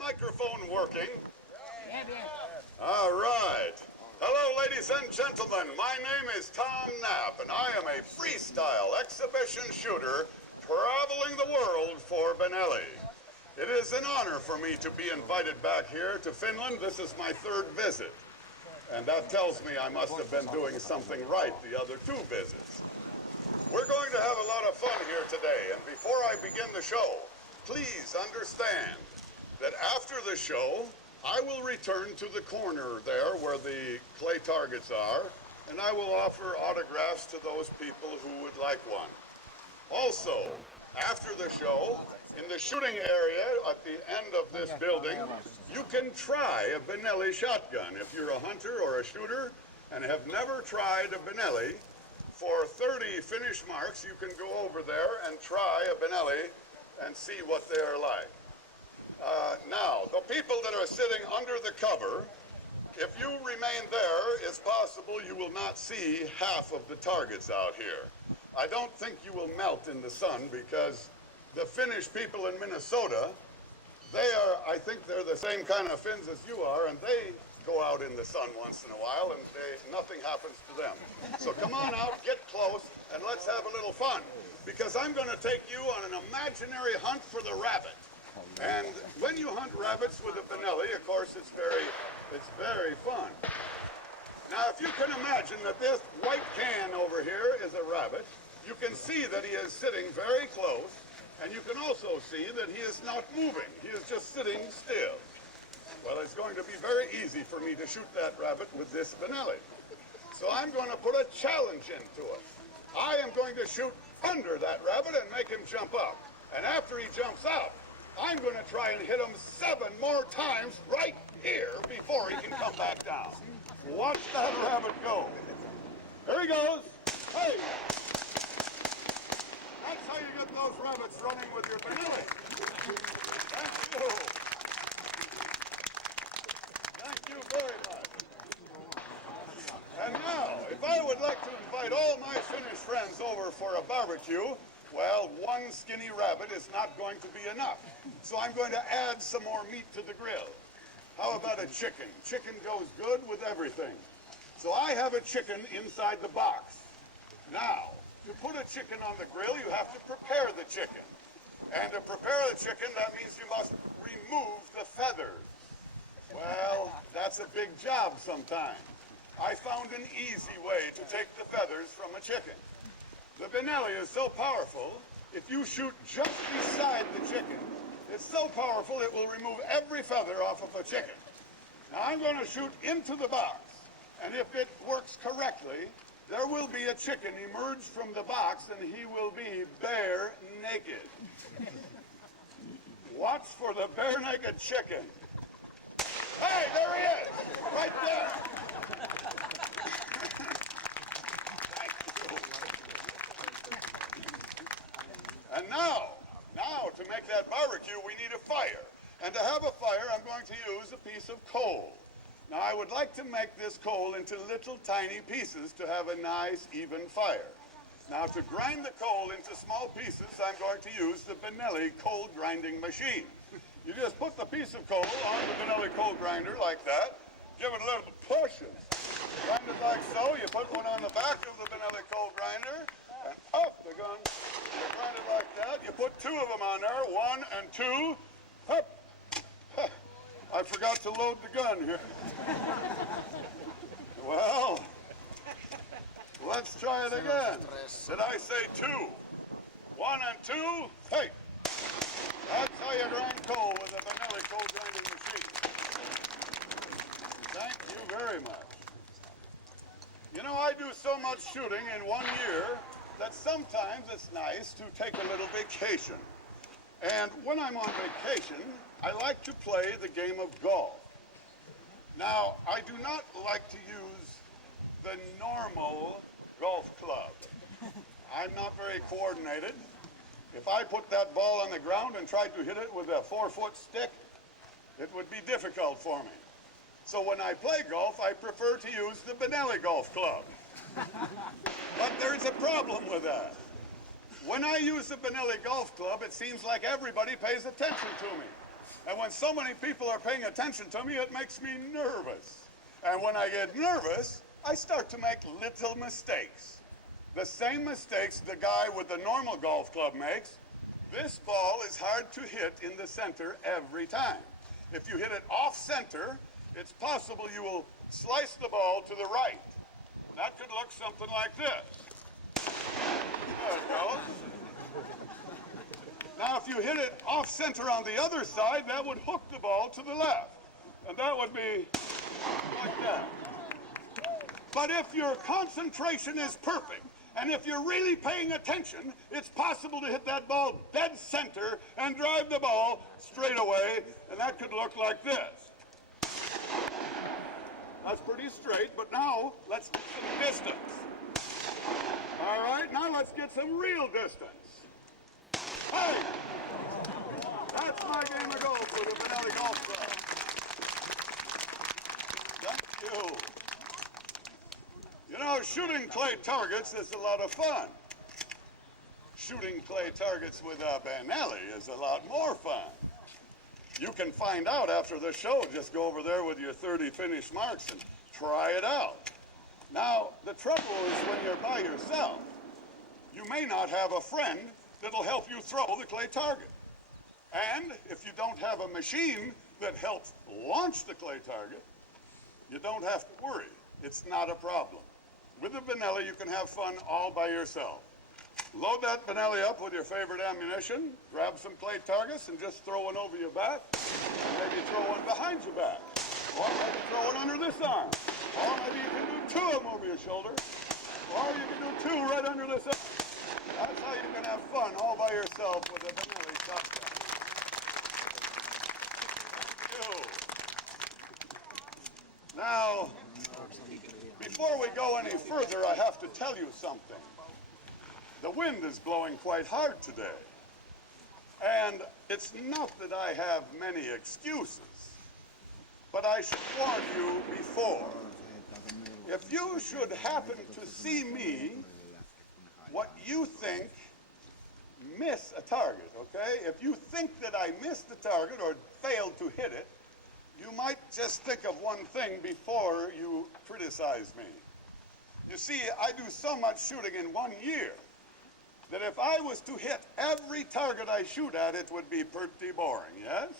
microphone working? Bien, bien. All right. Hello, ladies and gentlemen. My name is Tom Knapp, and I am a freestyle exhibition shooter traveling the world for Benelli. It is an honor for me to be invited back here to Finland. This is my third visit, and that tells me I must have been doing something right the other two visits. We're going to have a lot of fun here today, and before I begin the show, please understand that after the show, I will return to the corner there where the clay targets are, and I will offer autographs to those people who would like one. Also, after the show, in the shooting area at the end of this building, you can try a Benelli shotgun. If you're a hunter or a shooter and have never tried a Benelli, for 30 finish marks, you can go over there and try a Benelli and see what they are like. Now, the people that are sitting under the cover, if you remain there, it's possible you will not see half of the targets out here. I don't think you will melt in the sun because the Finnish people in Minnesota, I think they're the same kind of Finns as you are, and they go out in the sun once in a while and nothing happens to them. So come on out, get close, and let's have a little fun. Because I'm going to take you on an imaginary hunt for the rabbit. And when you hunt rabbits with a Benelli, of course, it's very fun. Now, if you can imagine that this white can over here is a rabbit, you can see that he is sitting very close, and you can also see that he is not moving. He is just sitting still. Well, it's going to be very easy for me to shoot that rabbit with this Benelli. So I'm going to put a challenge into it. I am going to shoot under that rabbit and make him jump up. And after he jumps out, I'm going to try and hit him 7 more times right here before he can come back down. Watch that rabbit go. There he goes. Hey! That's how you get those rabbits running with your Benelli. Thank you. Thank you very much. And now, if I would like to invite all my Finnish friends over for a barbecue, well, one skinny rabbit is not going to be enough. So I'm going to add some more meat to the grill. How about a chicken? Chicken goes good with everything. So I have a chicken inside the box. Now, to put a chicken on the grill, you have to prepare the chicken. And to prepare the chicken, that means you must remove the feathers. Well, that's a big job sometimes. I found an easy way to take the feathers from a chicken. The Benelli is so powerful, if you shoot just beside the chicken, it's so powerful it will remove every feather off of a chicken. Now I'm going to shoot into the box, and if it works correctly, there will be a chicken emerge from the box, and he will be bare naked. Watch for the bare naked chicken. Hey, there he is, right there. And now, to make that barbecue, we need a fire. And to have a fire, I'm going to use a piece of coal. Now, I would like to make this coal into little tiny pieces to have a nice, even fire. Now, to grind the coal into small pieces, I'm going to use the Benelli coal grinding machine. You just put the piece of coal on the Benelli coal grinder like that, give it a little push, and grind it like so. You put one on the back of the Benelli coal grinder, and up the gun. You grind it like that. You put 2 of them on there, 1 and 2. Up. I forgot to load the gun here. Well, let's try it again. Did I say 2? 1 and 2. Hey. That's how you grind coal with a Benelli coal grinding machine. Thank you very much. You know, I do so much shooting in 1 year that sometimes it's nice to take a little vacation. And when I'm on vacation, I like to play the game of golf. Now, I do not like to use the normal golf club. I'm not very coordinated. If I put that ball on the ground and tried to hit it with a 4-foot stick, it would be difficult for me. So when I play golf, I prefer to use the Benelli golf club. But there's a problem with that. When I use the Benelli golf club, it seems like everybody pays attention to me. And when so many people are paying attention to me, it makes me nervous. And when I get nervous, I start to make little mistakes. The same mistakes the guy with the normal golf club makes. This ball is hard to hit in the center every time. If you hit it off center, it's possible you will slice the ball to the right. That could look something like this. There it goes. Now, if you hit it off center on the other side, that would hook the ball to the left. And that would be like that. But if your concentration is perfect, and if you're really paying attention, it's possible to hit that ball dead center and drive the ball straight away, and that could look like this. That's pretty straight, but now let's get some distance. All right, now let's get some real distance. Hey! That's my game of golf with the Benelli Golf Club. Thank you. You know, shooting clay targets is a lot of fun. Shooting clay targets with a Benelli is a lot more fun. You can find out after the show. Just go over there with your 30 finished marks and try it out. Now, the trouble is when you're by yourself, you may not have a friend that'll help you throw the clay target. And if you don't have a machine that helps launch the clay target, you don't have to worry. It's not a problem. With the Benelli, you can have fun all by yourself. Load that Benelli up with your favorite ammunition, grab some clay targets, and just throw one over your back. Maybe throw one behind your back. Or maybe throw one under this arm. Or maybe you can do two of them over your shoulder. Or you can do two right under this arm. That's how you can have fun all by yourself with a Benelli shotgun. Now, before we go any further, I have to tell you something. The wind is blowing quite hard today. And it's not that I have many excuses, but I should warn you before. If you should happen to see me, what you think, miss a target, okay? If you think that I missed the target or failed to hit it, you might just think of one thing before you criticize me. You see, I do so much shooting in 1 year that if I was to hit every target I shoot at, it would be pretty boring, yes?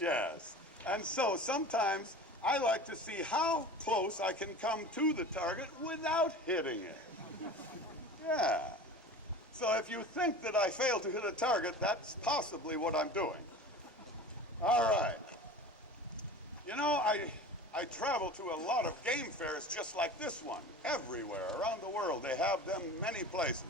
Yes. And so sometimes I like to see how close I can come to the target without hitting it. Yeah. So if you think that I failed to hit a target, that's possibly what I'm doing. All right. You know, I travel to a lot of game fairs just like this one, everywhere around the world. They have them many places.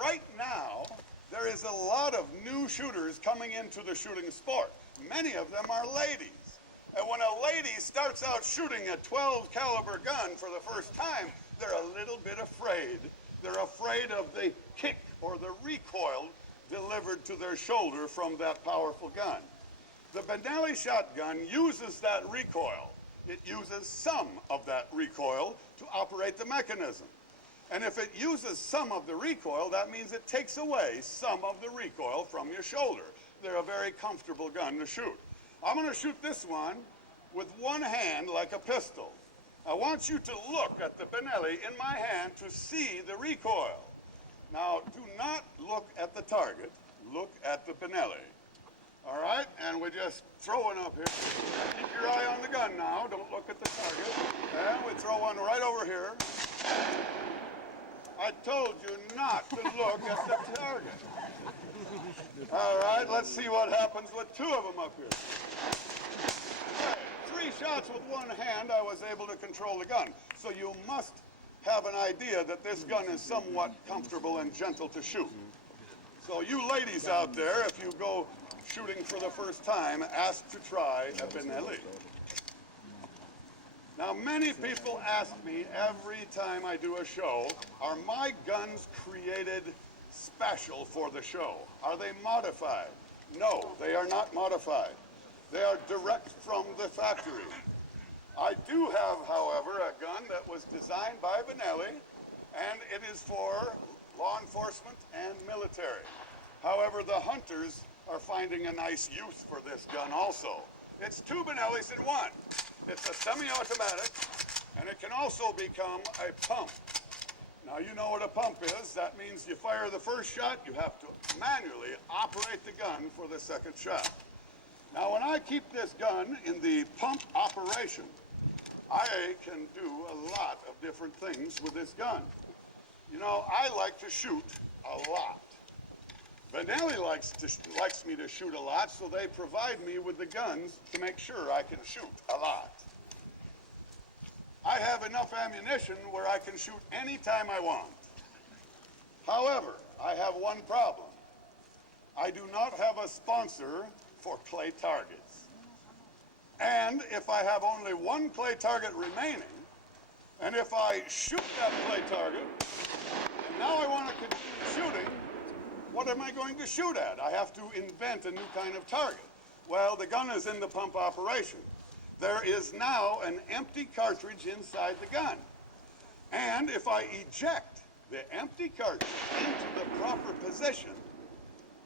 Right now, there is a lot of new shooters coming into the shooting sport. Many of them are ladies. And when a lady starts out shooting a 12 caliber gun for the first time, they're a little bit afraid. They're afraid of the kick or the recoil delivered to their shoulder from that powerful gun. The Benelli shotgun uses that recoil. It uses some of that recoil to operate the mechanism. And if it uses some of the recoil, that means it takes away some of the recoil from your shoulder. They're a very comfortable gun to shoot. I'm going to shoot this one with one hand like a pistol. I want you to look at the Benelli in my hand to see the recoil. Now, do not look at the target. Look at the Benelli. All right? And we just throw one up here. Keep your eye on the gun now. Don't look at the target. And we throw one right over here. I told you not to look at the target. All right, let's see what happens with two of them up here. Okay, 3 shots with one hand, I was able to control the gun. So you must have an idea that this gun is somewhat comfortable and gentle to shoot. So you ladies out there, if you go shooting for the first time, ask to try a Benelli. Now, many people ask me every time I do a show, are my guns created special for the show? Are they modified? No, they are not modified. They are direct from the factory. I do have, however, a gun that was designed by Benelli, and it is for law enforcement and military. However, the hunters are finding a nice use for this gun also. It's two Benellis in one. It's a semi-automatic, and it can also become a pump. Now you know what a pump is. That means you fire the first shot, you have to manually operate the gun for the second shot. Now when I keep this gun in the pump operation, I can do a lot of different things with this gun. You know, I like to shoot a lot. Benelli likes me to shoot a lot, so they provide me with the guns to make sure I can shoot a lot. I have enough ammunition where I can shoot any time I want. However, I have one problem. I do not have a sponsor for clay targets. And if I have only one clay target remaining, and if I shoot that clay target, and now I want to continue shooting, what am I going to shoot at? I have to invent a new kind of target. Well, the gun is in the pump operation. There is now an empty cartridge inside the gun. And if I eject the empty cartridge into the proper position,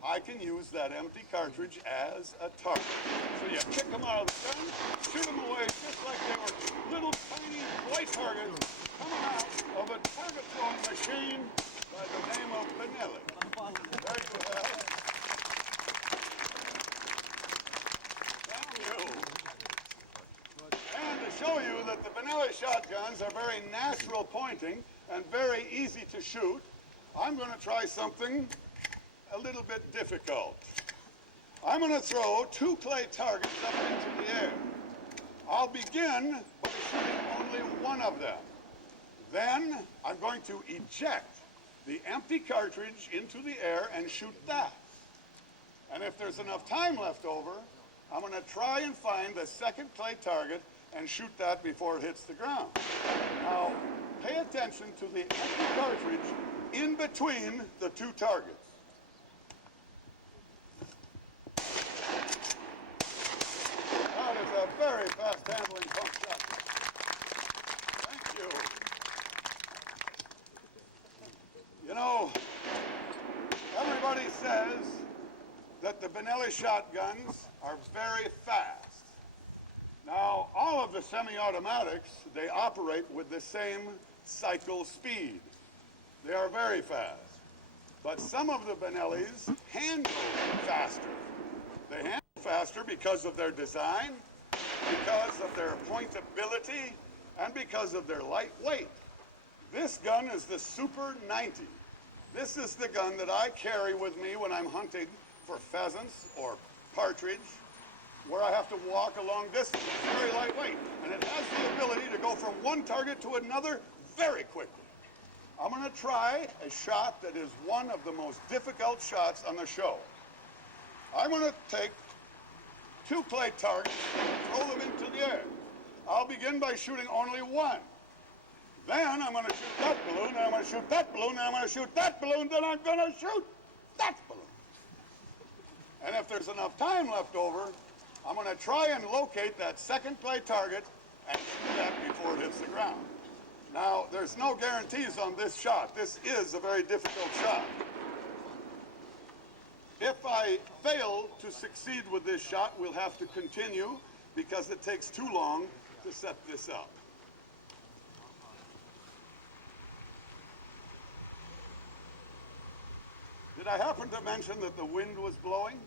I can use that empty cartridge as a target. So you kick them out of the gun, shoot them away just like they were little tiny white targets coming out of a target throwing machine by the name of Benelli. There you have it. Thank you. And to show you that the Benelli shotguns are very natural pointing and very easy to shoot, I'm going to try something a little bit difficult. I'm going to throw two clay targets up into the air. I'll begin by shooting only one of them. Then I'm going to eject the empty cartridge into the air and shoot that. And if there's enough time left over, I'm going to try and find the second clay target and shoot that before it hits the ground. Now, pay attention to the empty cartridge in between the two targets. That is a very fast handling pump shot. Thank you. You know, everybody says that the Benelli shotguns are very fast. Now, all of the semi-automatics, they operate with the same cycle speed. They are very fast. But some of the Benellis handle faster. They handle faster because of their design, because of their pointability, and because of their lightweight. This gun is the Super 90. This is the gun that I carry with me when I'm hunting for pheasants or partridge, where I have to walk a long distance. It's very lightweight, and it has the ability to go from one target to another very quickly. I'm going to try a shot that is one of the most difficult shots on the show. I'm going to take two clay targets and throw them into the air. I'll begin by shooting only one. Then I'm going to shoot that balloon, and I'm going to shoot that balloon, and I'm going to shoot that balloon, then I'm going to shoot that balloon. And if there's enough time left over, I'm going to try and locate that second clay target and shoot that before it hits the ground. Now, there's no guarantees on this shot. This is a very difficult shot. If I fail to succeed with this shot, we'll have to continue because it takes too long to set this up. Did I happen to mention that the wind was blowing?